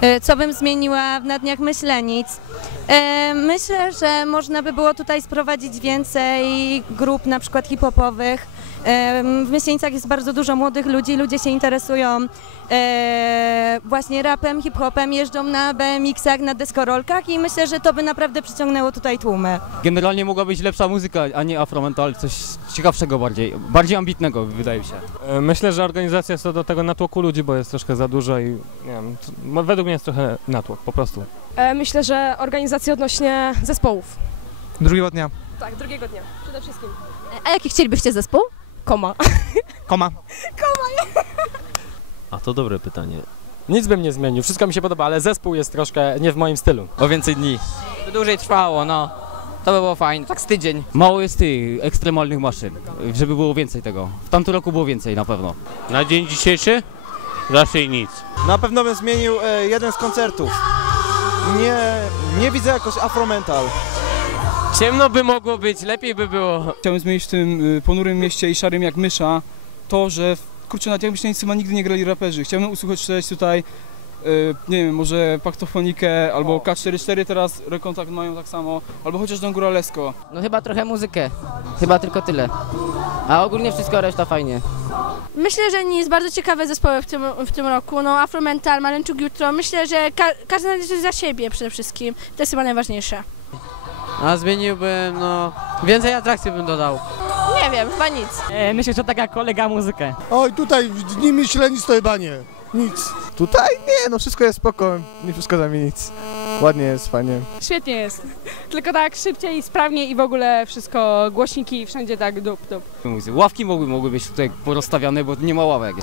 E, Co bym zmieniła w na dniach Myślenic? E, Myślę, że można by było tutaj sprowadzić więcej grup na przykład hip-hopowych. E, W Myślenicach jest bardzo dużo młodych ludzi, ludzie się interesują właśnie rapem, hip-hopem, jeżdżą na BMX-ach, na deskorolkach i myślę, że to by naprawdę przyciągnęło tutaj tłumy. Generalnie mogła być lepsza muzyka, a nie afromental, coś ciekawszego bardziej, bardziej ambitnego wydaje mi się. Myślę, że organizacja jest do tego natłoku ludzi, bo jest troszkę za dużo i nie wiem, mo- według mnie jest trochę natłok po prostu. E, Myślę, że organizacja odnośnie zespołów. Drugiego dnia. Tak, drugiego dnia. Przede wszystkim. A jaki chcielibyście zespół? Koma. Koma. A to dobre pytanie. Nic bym nie zmienił, wszystko mi się podoba, ale zespół jest troszkę nie w moim stylu. O więcej dni. By dłużej trwało, no. To by było fajnie, tak z tydzień. Mało jest tych ekstremalnych maszyn, żeby było więcej tego. W tamtym roku było więcej na pewno. Na dzień dzisiejszy? Raczej nic. Na pewno bym zmienił e, jeden z koncertów. Nie, nie widzę jakoś afromental. Ciemno by mogło być, lepiej by było. Chciałem zmienić w tym y, ponurym mieście i szarym jak mysza to, że w- kurczę na myśleńcy ma nigdy nie grali raperzy. Chciałbym usłyszeć też tutaj, y, nie wiem, może Paktofonikę albo K44 teraz rekontakt mają tak samo, albo chociaż Don Góralesko. No chyba trochę muzykę. Chyba tylko tyle. A ogólnie wszystko reszta fajnie. Myślę, że nie jest bardzo ciekawe zespoły w tym, w tym roku. No, Afromental, Maleńczuk jutro. Myślę, że ka każdy znajdzie coś za siebie przede wszystkim. To jest chyba najważniejsze. A zmieniłbym, no... Więcej atrakcji bym dodał. Nie wiem, chyba nic. myślę, że tak jak kolega muzykę. Oj, tutaj w dni myślenic to chyba nie. Nic. Tutaj? Nie, no wszystko jest spoko. Nie przeszkadza mi nic. Ładnie jest, fajnie. Świetnie jest. Tylko tak szybciej, sprawniej i w ogóle wszystko, głośniki wszędzie tak dup, dup. Ławki mogły, mogły być tutaj porozstawiane, bo nie ma ławek.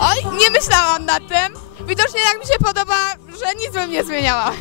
Oj, nie myślałam nad tym. Widocznie jak mi się podoba, że nic bym nie zmieniała.